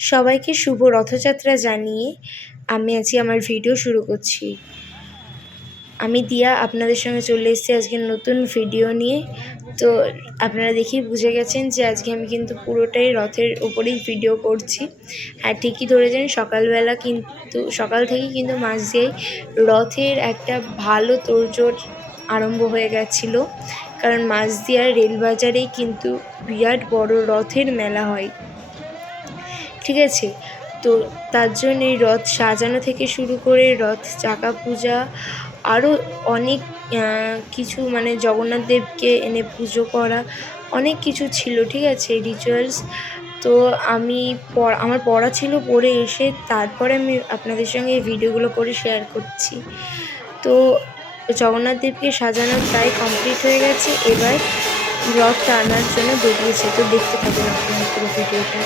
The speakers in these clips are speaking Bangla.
সবাইকে শুভ রথযাত্রা জানিয়ে আমি আজকে আমার ভিডিও শুরু করছি। আমি দিয়া আপনাদের সঙ্গে চলে এসেছি আজকে নতুন ভিডিও নিয়ে। তো আপনারা দেখেই বুঝে গেছেন যে আজকে আমি কিন্তু পুরোটাই রথের ওপরেই ভিডিও করছি। হ্যাঁ ঠিকই ধরেছেন, সকালবেলা কিন্তু, সকাল থেকেই কিন্তু মাঝ দিয়েই রথের একটা ভালো তোড়জোড় আরম্ভ হয়ে গেছিল। কারণ মাঝদিয়ার রেলবাজারেই কিন্তু বিরাট বড় রথের মেলা হয়। ঠিক আছে? তো তার জন্য এই রথ সাজানো থেকে শুরু করে রথ চাকা পূজা আরও অনেক কিছু মানে জগন্নাথ দেবকে এনে পুজো করা অনেক কিছু ছিল, ঠিক আছে রিচুয়ালস তো আমি আমার পড়া ছিল পড়ে এসে তারপরে আমি আপনাদের সঙ্গে এই ভিডিওগুলো করে শেয়ার করছি। তো জগন্নাথ দেবকে সাজানো প্রায় কমপ্লিট হয়ে গেছে, এবার রথ টানার জন্য বেরিয়েছে। তো দেখতে থাকুন আপনারা পুরো ভিডিওটা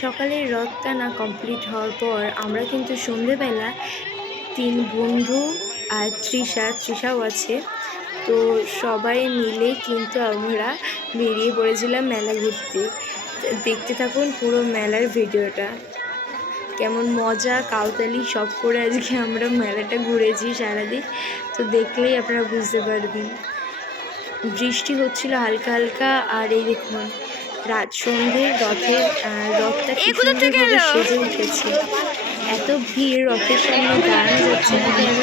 সকালের রথ টানা কমপ্লিট হওয়ার পর আমরা কিন্তু সন্ধেবেলা তিন বন্ধু আর তৃষা, তৃষাও আছে। তো সবাই মিলে কিন্তু আমরা বেরিয়ে পড়েছিলাম মেলা ঘুরতে। দেখতে থাকুন পুরো মেলার ভিডিওটা। কেমন মজা, কাউতালি সব করে আজকে আমরা মেলাটা ঘুরেছি সারাদিন। তো দেখলেই আপনারা বুঝতে পারবেন। বৃষ্টি হচ্ছিল হালকা হালকা আর এই দেখুন। রাত সন্ধ্যে রথের রথটা কি সুন্দরভাবে সেজে উঠেছে? এত ভিড় রথের সামনে দাঁড়ানো যাচ্ছে না ভিড়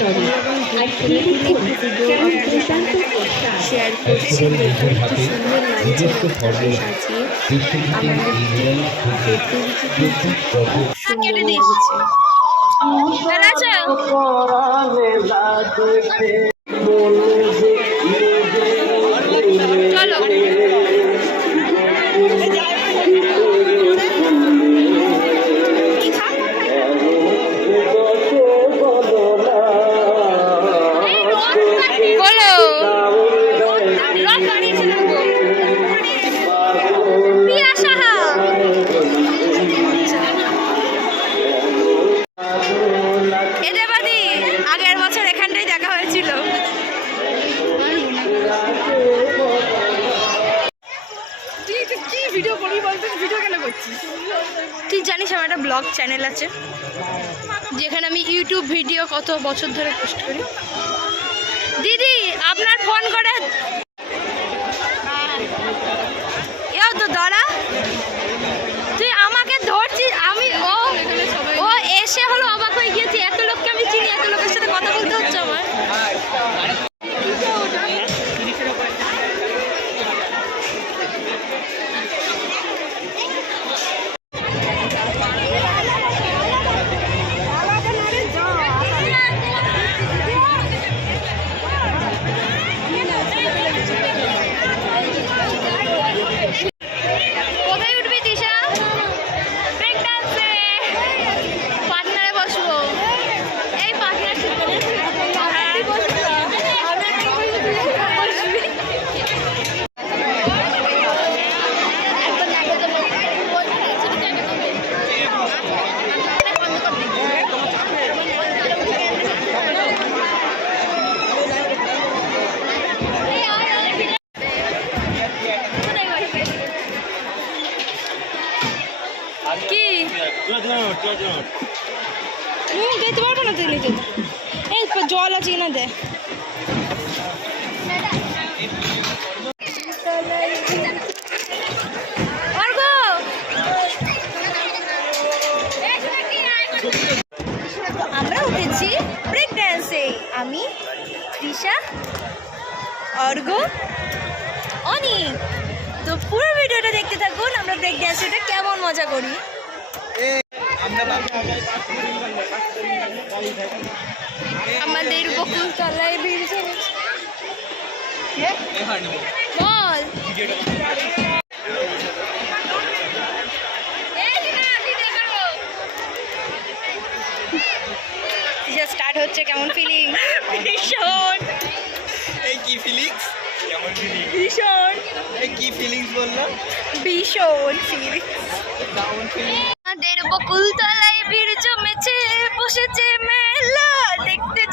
শেয়ার করছি দেখুন কি সুন্দর লাগছে রথটাকে সাজিয়ে আমাদের খুব সুন্দর লেগেছে। চলো। বলো তুই জানিস আমার একটা ব্লগ চ্যানেল আছে, যেখানে আমি ইউটিউব ভিডিও কত বছর ধরে পোস্ট করি। দিদি, আপনার ফোন করে আমরা উঠেছি ব্রেক ড্যান্সে আমি, তৃষা, অর্ঘ অনিক তো পুরো ভিডিওটা দেখতে থাকুন, আমরা ব্রেক ড্যান্সটা কেমন মজা করি। আমাদের বকুল তলায় ভিড় জমেছে। বল। স্টার্ট হচ্ছে কেমন ফিলিং ভীষণ। এই কি ফিলিংস কেমন ফিলিং ভীষণ। এই কি ফিলিংস বলল? ভীষণ ফিলিং কেমন ফিলিং আমাদের বকুল তলায় ভিড় জমেছে বসেছে মেলা। দেখতে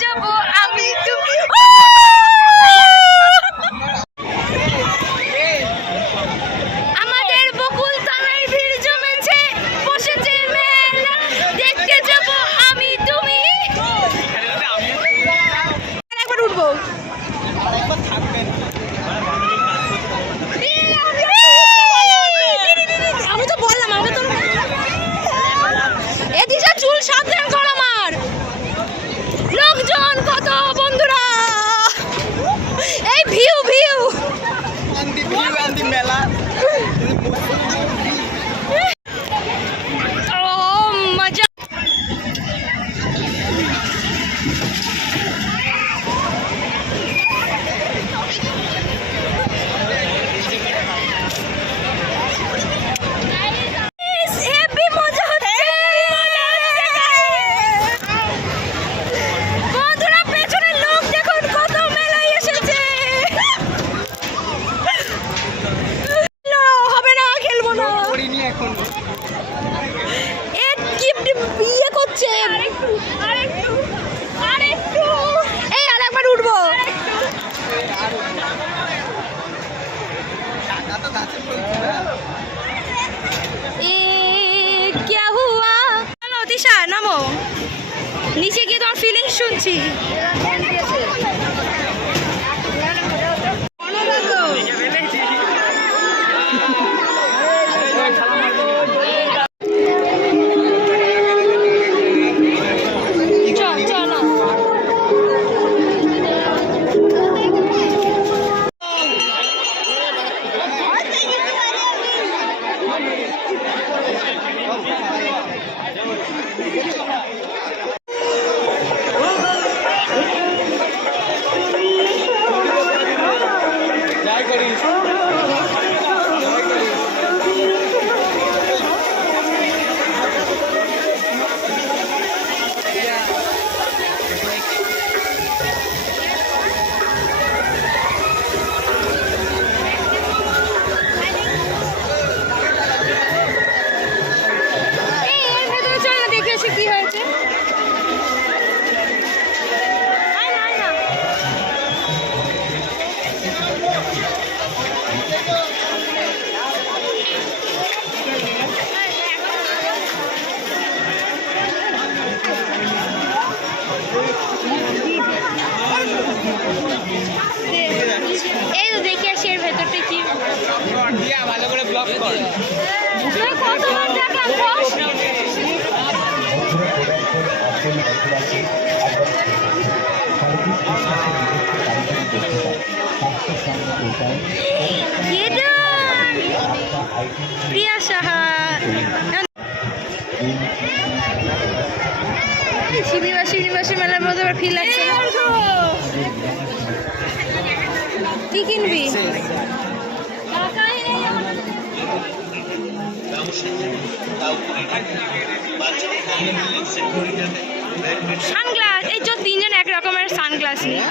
শুনছি। প্রিয়া সাহা শিবিবাসী ইউনিভার্সিটি মেলার মধ্যে কি কিনবি সানগ্লাস এই যে তিনজন এক রকমের সানগ্লাস নিয়ে।